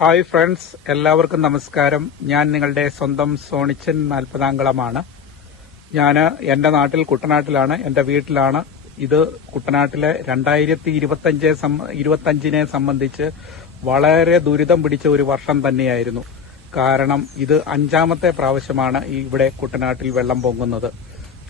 Hi friends എല്ലാവർക്കും നമസ്കാരം. ഞാൻ നിങ്ങളുടെ സ്വന്തം സോണിച്ചൻ നാൽപ്പതാംകുളമാണ് ഞാൻ എന്റെ നാട്ടിൽ കുട്ടനാട്ടിലാണ് എന്റെ വീട്ടിലാണ്. ഇത് കുട്ടനാട്ടിലെ രണ്ടായിരത്തി ഇരുപത്തഞ്ച് ഇരുപത്തഞ്ചിനെ സംബന്ധിച്ച് വളരെ ദുരിതം പിടിച്ച ഒരു വർഷം തന്നെയായിരുന്നു. കാരണം ഇത് അഞ്ചാമത്തെ പ്രാവശ്യമാണ് ഇവിടെ കുട്ടനാട്ടിൽ വെള്ളം പൊങ്ങുന്നത്.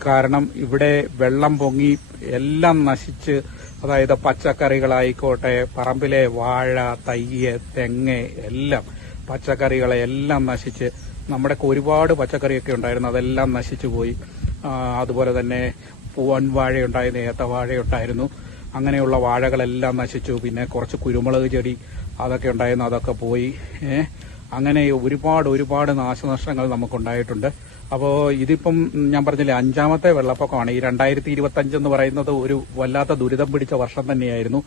കാരണം ഇവിടെ വെള്ളം പൊങ്ങി എല്ലാം നശിച്ച് അതായത് പച്ചക്കറികളായിക്കോട്ടെ പറമ്പിലെ വാഴ തയ്യ് തെങ്ങ് എല്ലാം പച്ചക്കറികളെ എല്ലാം നശിച്ച് നമ്മുടെ ഒരുപാട് പച്ചക്കറിയൊക്കെ ഉണ്ടായിരുന്നു അതെല്ലാം നശിച്ചു പോയി. അതുപോലെ തന്നെ പൂവൻ വാഴയുണ്ടായിരുന്നു. ഏത്തവാഴയുണ്ടായിരുന്നു അങ്ങനെയുള്ള വാഴകളെല്ലാം നശിച്ചു. പിന്നെ കുറച്ച് കുരുമുളക് ചെടി അതൊക്കെ ഉണ്ടായിരുന്നു അതൊക്കെ പോയി. അങ്ങനെ ഒരുപാട് ഒരുപാട് നാശനഷ്ടങ്ങൾ നമുക്കുണ്ടായിട്ടുണ്ട്. അപ്പോൾ ഇതിപ്പം ഞാൻ പറഞ്ഞില്ലേ അഞ്ചാമത്തെ വെള്ളപ്പൊക്കമാണ്. ഈ രണ്ടായിരത്തി ഇരുപത്തി എന്ന് പറയുന്നത് ഒരു വല്ലാത്ത ദുരിതം പിടിച്ച വർഷം തന്നെയായിരുന്നു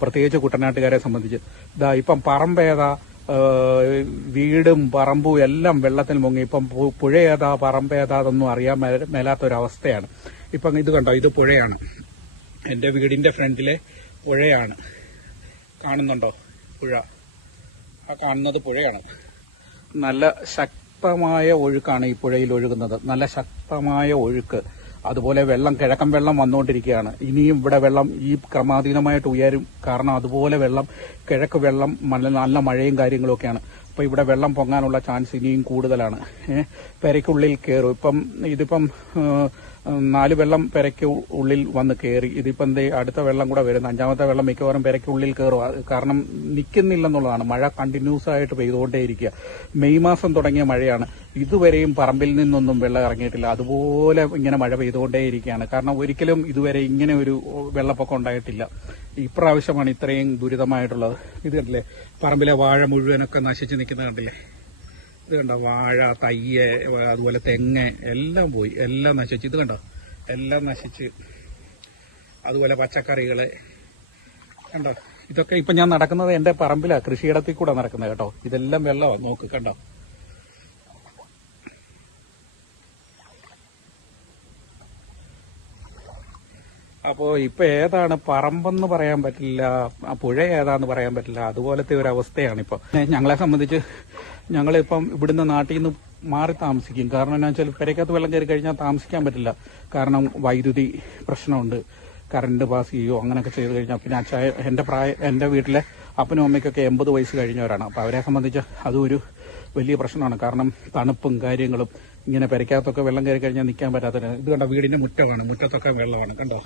പ്രത്യേകിച്ച് കുട്ടനാട്ടുകാരെ സംബന്ധിച്ച്. ഇതാ ഇപ്പം പറമ്പേത വീടും പറമ്പും എല്ലാം വെള്ളത്തിൽ മുങ്ങി. ഇപ്പം പുഴയേതാ പറമ്പേതാ അതൊന്നും അറിയാൻ മേലാത്തൊരവസ്ഥയാണ്. ഇപ്പം ഇത് കണ്ടോ? ഇത് പുഴയാണ്. എന്റെ വീടിന്റെ ഫ്രണ്ടിലെ പുഴയാണ്. കാണുന്നുണ്ടോ? പുഴ. ആ കാണുന്നത് പുഴയാണ്. നല്ല ശക്തമായ ഒഴുക്കാണ് ഈ പുഴയിൽ ഒഴുകുന്നത്. നല്ല ശക്തമായ ഒഴുക്ക്. അതുപോലെ വെള്ളം കിഴക്കൻ വെള്ളം വന്നുകൊണ്ടിരിക്കുകയാണ്. ഇനിയും ഇവിടെ വെള്ളം ഈ ക്രമാതീതമായിട്ട് ഉയരും. കാരണം അതുപോലെ വെള്ളം കിഴക്ക് വെള്ളം നല്ല മഴയും കാര്യങ്ങളൊക്കെയാണ്. അപ്പം ഇവിടെ വെള്ളം പൊങ്ങാനുള്ള ചാൻസ് ഇനിയും കൂടുതലാണ്. പെരയ്ക്കുള്ളിൽ കയറും ഇപ്പം ഇതിപ്പം നാല് വെള്ളം പെരയ്ക്ക് ഉള്ളിൽ വന്ന് കയറി ഇതിപ്പം എന്തേ അടുത്ത വെള്ളം കൂടെ വരുന്നത് അഞ്ചാമത്തെ വെള്ളം മിക്കവാറും പെരയ്ക്കുള്ളിൽ കയറുക കാരണം നിൽക്കുന്നില്ലെന്നുള്ളതാണ് മഴ കണ്ടിന്യൂസ് ആയിട്ട് പെയ്തുകൊണ്ടേയിരിക്കുക. മെയ് മാസം തുടങ്ങിയ മഴയാണ്. ഇതുവരെയും പറമ്പിൽ നിന്നൊന്നും വെള്ളം ഇറങ്ങിയിട്ടില്ല. അതുപോലെ ഇങ്ങനെ മഴ പെയ്തുകൊണ്ടേയിരിക്കുകയാണ്. കാരണം ഒരിക്കലും ഇതുവരെ ഇങ്ങനെ ഒരു വെള്ളപ്പൊക്കം ഉണ്ടായിട്ടില്ല. ഇപ്രാവശ്യമാണ് ഇത്രയും ദുരിതമായിട്ടുള്ളത്. ഇത് കണ്ടില്ലേ? പറമ്പിലെ വാഴ മുഴുവനൊക്കെ നശിച്ച് നിൽക്കുന്നത് കണ്ടില്ലേ? ഇത് കണ്ടോ? വാഴ തയ്യ് അതുപോലെ തെങ്ങ് എല്ലാം പോയി. എല്ലാം നശിച്ച്. ഇത് കണ്ടോ? എല്ലാം നശിച്ച്. അതുപോലെ പച്ചക്കറികൾ. കണ്ടോ? ഇതൊക്കെ ഇപ്പൊ ഞാൻ നടക്കുന്നത് എന്റെ പറമ്പിലാ. കൃഷിയിടത്തിൽ കൂടെ നടക്കുന്നത് കേട്ടോ. ഇതെല്ലാം വെള്ളമാണ് നോക്ക് കണ്ടോ? അപ്പോ ഇപ്പൊ ഏതാണ് പറമ്പെന്ന് പറയാൻ പറ്റില്ല പുഴ ഏതാന്ന് പറയാൻ പറ്റില്ല അതുപോലത്തെ ഒരു അവസ്ഥയാണ് ഇപ്പൊ ഞങ്ങളെ സംബന്ധിച്ച് ഞങ്ങളിപ്പം ഇവിടുന്ന് നാട്ടിൽ നിന്ന് മാറി താമസിക്കും. കാരണം എന്നാ വെച്ചാൽ പെരക്കകത്ത് വെള്ളം കയറി കഴിഞ്ഞാൽ താമസിക്കാൻ പറ്റില്ല. കാരണം വൈദ്യുതി പ്രശ്നമുണ്ട്. കറണ്ട് പാസ് ചെയ്യുകയോ അങ്ങനെയൊക്കെ ചെയ്ത് കഴിഞ്ഞാൽ പിന്നെ അച്ഛായ എന്റെ പ്രായ എന്റെ വീട്ടിലെ അപ്പനും അമ്മയ്ക്കൊക്കെ എൺപത് വയസ്സ് കഴിഞ്ഞവരാണ്. അപ്പോൾ അവരെ സംബന്ധിച്ച് അതൊരു വലിയ പ്രശ്നമാണ്. കാരണം തണുപ്പും കാര്യങ്ങളും ഇങ്ങനെ പെരക്കകത്തൊക്കെ വെള്ളം കയറി കഴിഞ്ഞാൽ നിൽക്കാൻ പറ്റാത്ത ഇത് കണ്ടോ? വീടിന്റെ മുറ്റമാണ്. മുറ്റത്തൊക്കെ വെള്ളമാണ്. കണ്ടോ?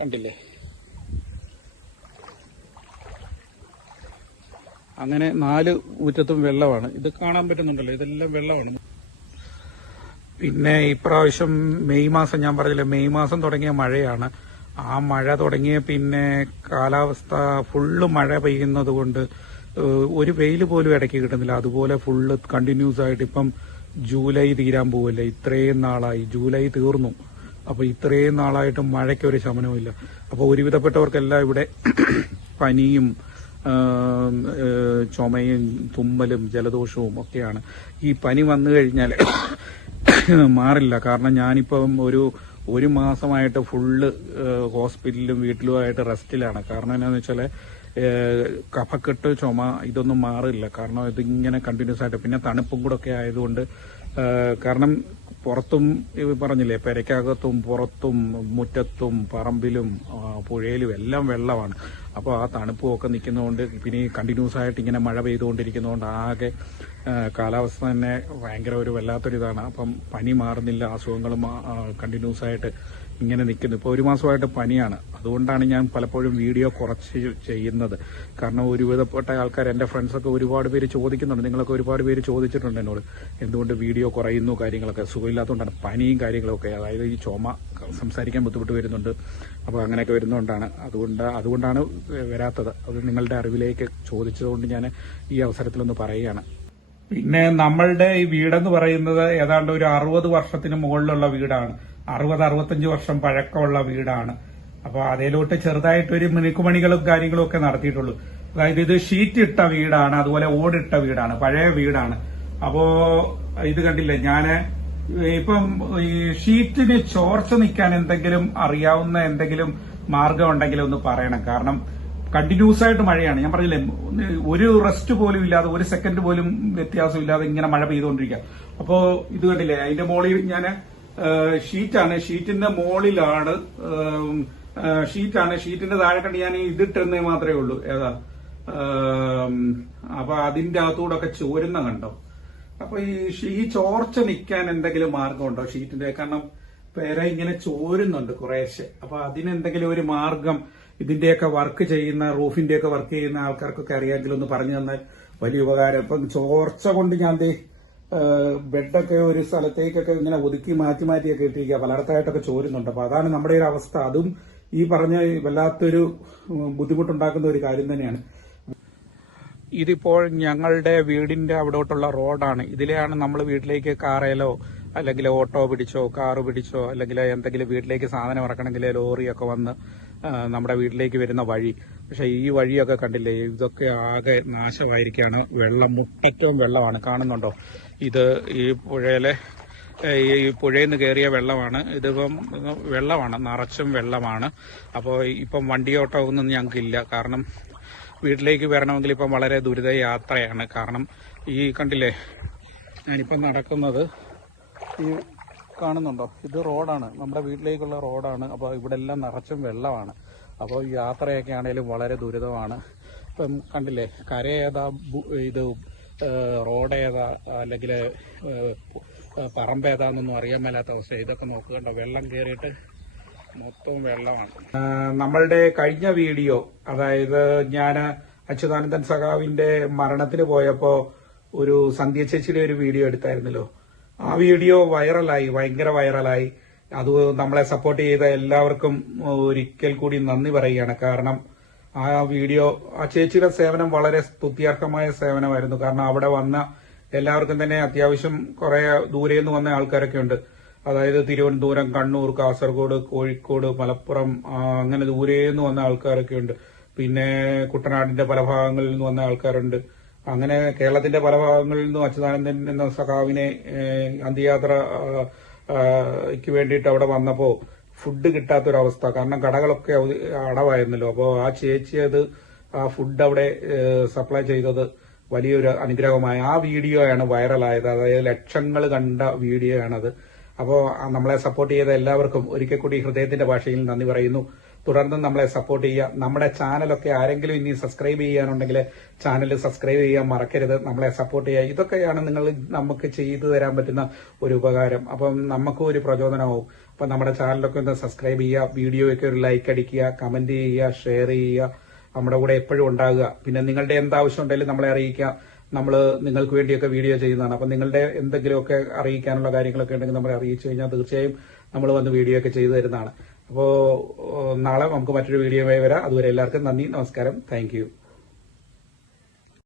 കണ്ടില്ലേ? അങ്ങനെ നാല് മുറ്റത്തും വെള്ളമാണ്. ഇത് കാണാൻ പറ്റുന്നുണ്ടല്ലോ. ഇതെല്ലാം വെള്ളമാണ്. പിന്നെ ഇപ്രാവശ്യം മെയ് മാസം ഞാൻ പറഞ്ഞില്ലേ മെയ് മാസം തുടങ്ങിയ മഴയാണ്. ആ മഴ തുടങ്ങിയ പിന്നെ കാലാവസ്ഥ ഫുള്ള് മഴ പെയ്യുന്നത് കൊണ്ട് ഒരു വെയിൽ പോലും ഇടയ്ക്ക് കിട്ടുന്നില്ല. അതുപോലെ ഫുള്ള് കണ്ടിന്യൂസ് ആയിട്ട് ഇപ്പം ജൂലൈ തീരാൻ പോവല്ലേ. ഇത്രയും നാളായി. ജൂലൈ തീർന്നു. അപ്പൊ ഇത്രയും നാളായിട്ടും മഴയ്ക്ക് ഒരു ശമനവുമില്ല. അപ്പൊ ഒരുവിധപ്പെട്ടവർക്കെല്ലാം ഇവിടെ പനിയും ചുമയും തുമ്മലും ജലദോഷവും ഒക്കെയാണ്. ഈ പനി വന്നു കഴിഞ്ഞാൽ മാറില്ല. കാരണം ഞാനിപ്പം ഒരു ഒരു മാസമായിട്ട് ഫുള്ള് ഹോസ്പിറ്റലിലും വീട്ടിലുമായിട്ട് റെസ്റ്റിലാണ്. കാരണം എന്താണെന്ന് വെച്ചാൽ കഫക്കെട്ട് ചുമ ഇതൊന്നും മാറില്ല. കാരണം ഇതിങ്ങനെ കണ്ടിന്യൂസ് ആയിട്ട്. പിന്നെ തണുപ്പും കൂടെ ഒക്കെ ആയതുകൊണ്ട് കാരണം പുറത്തും പറഞ്ഞില്ലേ പെരയ്ക്കകത്തും പുറത്തും മുറ്റത്തും പറമ്പിലും പുഴയിലും എല്ലാം വെള്ളമാണ്. അപ്പോൾ ആ തണുപ്പുമൊക്കെ നിൽക്കുന്നതുകൊണ്ട് പിന്നെ ഈ കണ്ടിന്യൂസ് ആയിട്ട് ഇങ്ങനെ മഴ പെയ്തുകൊണ്ടിരിക്കുന്നതുകൊണ്ട് ആകെ കാലാവസ്ഥ തന്നെ ഭയങ്കര ഒരു വല്ലാത്തൊരിതാണ്. അപ്പം പനി മാറുന്നില്ല അസുഖങ്ങളും കണ്ടിന്യൂസ് ആയിട്ട് ഇങ്ങനെ നിൽക്കുന്നു. ഇപ്പോൾ ഒരു മാസമായിട്ട് പനിയാണ്. അതുകൊണ്ടാണ് ഞാൻ പലപ്പോഴും വീഡിയോ കുറച്ച് ചെയ്യുന്നത്. കാരണം ഒരുവിധപ്പെട്ട ആൾക്കാർ എന്റെ ഫ്രണ്ട്സൊക്കെ ഒരുപാട് പേര് ചോദിക്കുന്നുണ്ട്. നിങ്ങളൊക്കെ ഒരുപാട് പേര് ചോദിച്ചിട്ടുണ്ട് എന്നോട്. എന്തുകൊണ്ട് വീഡിയോ കുറയുന്നു കാര്യങ്ങളൊക്കെ? സുഖമില്ലാത്തതുകൊണ്ടാണ്. പനിയും കാര്യങ്ങളൊക്കെ. അതായത് ഈ ചുമ സംസാരിക്കാൻ ബുദ്ധിമുട്ട് വരുന്നുണ്ട്. അപ്പോൾ അങ്ങനെയൊക്കെ വരുന്നതുകൊണ്ടാണ്. അതുകൊണ്ട് അതുകൊണ്ടാണ് വരാത്തത്. അത് നിങ്ങളുടെ അറിവിലേക്ക് ചോദിച്ചതുകൊണ്ട് ഞാൻ ഈ അവസരത്തിലൊന്ന് പറയുകയാണ്. പിന്നെ നമ്മളുടെ ഈ വീടെന്ന് പറയുന്നത് ഏതാണ്ട് ഒരു അറുപത് വർഷത്തിന് മുകളിലുള്ള വീടാണ്. അറുപത് അറുപത്തഞ്ച് വർഷം പഴക്കമുള്ള വീടാണ്. അപ്പോൾ അതിലോട്ട് ചെറുതായിട്ട് ഒരു മിനുക്കുമണികളും കാര്യങ്ങളും ഒക്കെ നടത്തിയിട്ടുള്ളൂ. അതായത് ഇത് ഷീറ്റ് ഇട്ട വീടാണ് അതുപോലെ ഓടിട്ട വീടാണ് പഴയ വീടാണ്. അപ്പോ ഇത് കണ്ടില്ലേ ഞാൻ ഇപ്പം ഈ ഷീറ്റിന് ചോർച്ച നിൽക്കാൻ എന്തെങ്കിലും അറിയാവുന്ന എന്തെങ്കിലും മാർഗം ഉണ്ടെങ്കിൽ ഒന്ന് പറയണം. കാരണം കണ്ടിന്യൂസ് ആയിട്ട് മഴയാണ്. ഞാൻ പറഞ്ഞില്ലേ ഒരു റെസ്റ്റ് പോലും ഇല്ലാതെ ഒരു സെക്കൻഡ് പോലും വ്യത്യാസം ഇല്ലാതെ ഇങ്ങനെ മഴ പെയ്തുകൊണ്ടിരിക്കുക. അപ്പോ ഇത് കണ്ടില്ലേ അതിന്റെ മോളിൽ ഞാൻ ഷീറ്റാണ്. ഷീറ്റിന്റെ മോളിലാണ് ഷീറ്റാണ്. ഷീറ്റിന്റെ താഴെ കണ്ട് ഞാൻ ഇതിട്ടെന്നേ മാത്രമേ ഉള്ളൂ. ഏതാ അപ്പൊ അതിന്റെ അകത്തൂടെ ഒക്കെ ചോരുന്ന കണ്ടോ? അപ്പൊ ഈ ഈ ചോർച്ച നിൽക്കാൻ എന്തെങ്കിലും മാർഗമുണ്ടോ ഷീറ്റിന്റെ? കാരണം പേര ഇങ്ങനെ ചോരുന്നുണ്ട് കുറേശ്ശെ. അപ്പൊ അതിനെന്തെങ്കിലും ഒരു മാർഗം ഇതിന്റെയൊക്കെ വർക്ക് ചെയ്യുന്ന റൂഫിന്റെയൊക്കെ വർക്ക് ചെയ്യുന്ന ആൾക്കാർക്കൊക്കെ അറിയാമെങ്കിൽ ഒന്ന് പറഞ്ഞു തന്നാൽ വലിയ ഉപകാരം. ഇപ്പം ചോർച്ച കൊണ്ട് ഞാൻ ദേ ബെഡൊക്കെ ഒരു സ്ഥലത്തേക്കൊക്കെ ഇങ്ങനെ ഒതുക്കി മാറ്റി മാറ്റിയൊക്കെ ഇട്ടിരിക്കുക പലയിടത്തായിട്ടൊക്കെ ചോരുന്നുണ്ട്. അപ്പൊ അതാണ് നമ്മുടെ ഒരു അവസ്ഥ. അതും ഈ പറഞ്ഞ വല്ലാത്തൊരു ബുദ്ധിമുട്ടുണ്ടാക്കുന്ന ഒരു കാര്യം തന്നെയാണ്. ഇതിപ്പോൾ ഞങ്ങളുടെ വീടിന്റെ അവിടോട്ടുള്ള റോഡാണ്. ഇതിലെയാണ് നമ്മൾ വീട്ടിലേക്ക് കാറേലോ അല്ലെങ്കിൽ ഓട്ടോ പിടിച്ചോ കാറ് പിടിച്ചോ അല്ലെങ്കിൽ എന്തെങ്കിലും വീട്ടിലേക്ക് സാധനം ഇറക്കണമെങ്കിൽ ലോറിയൊക്കെ വന്ന് നമ്മുടെ വീട്ടിലേക്ക് വരുന്ന വഴി. പക്ഷെ ഈ വഴിയൊക്കെ കണ്ടില്ലേ ഇതൊക്കെ ആകെ നാശമായിരിക്കാണ്. വെള്ളം മുട്ടറ്റവും വെള്ളമാണ്. കാണുന്നുണ്ടോ? ഇത് ഈ പുഴയിലെ ഈ പുഴയിൽ നിന്ന് കയറിയ വെള്ളമാണ്. ഇതിപ്പം വെള്ളമാണ് നിറച്ചും വെള്ളമാണ്. അപ്പോൾ ഇപ്പം വണ്ടിയോട്ടോ ഒന്നും ഞങ്ങൾക്കില്ല. കാരണം വീട്ടിലേക്ക് വരണമെങ്കിൽ ഇപ്പം വളരെ ദുരിത യാത്രയാണ് കാരണം ഈ കണ്ടില്ലേ ഞാനിപ്പം നടക്കുന്നത് ഈ കാണുന്നുണ്ടോ? ഇത് റോഡാണ്. നമ്മുടെ വീട്ടിലേക്കുള്ള റോഡാണ്. അപ്പോൾ ഇവിടെ എല്ലാം നിറച്ചും വെള്ളമാണ്. അപ്പോൾ യാത്രയൊക്കെ ആണെങ്കിലും വളരെ ദുരിതമാണ്. ഇപ്പം കണ്ടില്ലേ കര ഏതാ ഇത് റോഡ് ഏതാ അല്ലെങ്കിൽ പറമ്പ് ഏതാന്നൊന്നും അറിയാൻ മേലാത്ത അവസ്ഥ ഇതൊക്കെ നോക്കുക വെള്ളം കയറിയിട്ട് മൊത്തവും വെള്ളമാണ്. നമ്മളുടെ കഴിഞ്ഞ വീഡിയോ അതായത് ഞാൻ അച്യുതാനന്ദൻ സഖാവിന്റെ മരണത്തിന് പോയപ്പോ ഒരു സന്ധ്യ ചേച്ചിയുടെ ഒരു വീഡിയോ എടുത്തായിരുന്നല്ലോ. ആ വീഡിയോ വൈറലായി ഭയങ്കര വൈറലായി. അത് നമ്മളെ സപ്പോർട്ട് ചെയ്ത എല്ലാവർക്കും ഒരിക്കൽ കൂടി നന്ദി പറയുകയാണ്. കാരണം ആ വീഡിയോ ആ ചേച്ചിയുടെ സേവനം വളരെ സ്തുത്യർഹമായ സേവനമായിരുന്നു. കാരണം അവിടെ വന്ന എല്ലാവർക്കും തന്നെ അത്യാവശ്യം കുറെ ദൂരെ നിന്ന് വന്ന ആൾക്കാരൊക്കെ ഉണ്ട്. അതായത് തിരുവനന്തപുരം കണ്ണൂർ കാസർഗോഡ് കോഴിക്കോട് മലപ്പുറം അങ്ങനെ ദൂരെ നിന്ന് വന്ന ആൾക്കാരൊക്കെ ഉണ്ട് പിന്നെ കുട്ടനാടിന്റെ പല ഭാഗങ്ങളിൽ നിന്ന് വന്ന ആൾക്കാരുണ്ട്. അങ്ങനെ കേരളത്തിന്റെ പല ഭാഗങ്ങളിൽ നിന്നും അച്യുതാനന്ദൻ എന്ന സഖാവിനെ അന്ത്യയാത്രയ്ക്ക് വേണ്ടിയിട്ട് അവിടെ വന്നപ്പോ ഫുഡ് കിട്ടാത്തൊരവസ്ഥ. കാരണം കടകളൊക്കെ അടവായിരുന്നല്ലോ. അപ്പോൾ ആ ചേച്ചി അത് ആ ഫുഡ് അവിടെ സപ്ലൈ ചെയ്തത് വലിയൊരു അനുഗ്രഹമായ. ആ വീഡിയോയാണ് വൈറലായത്. അതായത് ലക്ഷങ്ങൾ കണ്ട വീഡിയോ ആണത് അപ്പോൾ നമ്മളെ സപ്പോർട്ട് ചെയ്ത എല്ലാവർക്കും ഒരിക്കൽ കൂടി ഹൃദയത്തിന്റെ ഭാഷയിൽ നന്ദി പറയുന്നു. തുടർന്നും നമ്മളെ സപ്പോർട്ട് ചെയ്യുക. നമ്മുടെ ചാനലൊക്കെ ആരെങ്കിലും ഇനി സബ്സ്ക്രൈബ് ചെയ്യാനുണ്ടെങ്കിൽ ചാനൽ സബ്സ്ക്രൈബ് ചെയ്യാൻ മറക്കരുത്. നമ്മളെ സപ്പോർട്ട് ചെയ്യുക. ഇതൊക്കെയാണ് നിങ്ങൾ നമുക്ക് ചെയ്തു തരാൻ പറ്റുന്ന ഒരു ഉപകാരം. അപ്പം നമുക്കും ഒരു പ്രചോദനമാവും. അപ്പം നമ്മുടെ ചാനലൊക്കെ ഒന്ന് സബ്സ്ക്രൈബ് ചെയ്യുക. വീഡിയോയൊക്കെ ഒരു ലൈക്ക് അടിക്കുക. കമന്റ് ചെയ്യുക. ഷെയർ ചെയ്യുക. നമ്മുടെ കൂടെ എപ്പോഴും ഉണ്ടാകുക. പിന്നെ നിങ്ങളുടെ എന്താവശ്യം ഉണ്ടെങ്കിലും നമ്മളെ അറിയിക്കുക. നമ്മൾ നിങ്ങൾക്ക് വേണ്ടിയൊക്കെ വീഡിയോ ചെയ്യുന്നതാണ്. അപ്പം നിങ്ങളുടെ എന്തെങ്കിലുമൊക്കെ അറിയിക്കാനുള്ള കാര്യങ്ങളൊക്കെ ഉണ്ടെങ്കിൽ നമ്മളെ അറിയിച്ചു കഴിഞ്ഞാൽ തീർച്ചയായും നമ്മൾ വന്ന് വീഡിയോ ഒക്കെ ചെയ്തു തരുന്നതാണ്. അപ്പോൾ നാളെ നമുക്ക് മറ്റൊരു വീഡിയോയുമായി വരാം. അതുവരെ എല്ലാവർക്കും നന്ദി നമസ്കാരം. താങ്ക്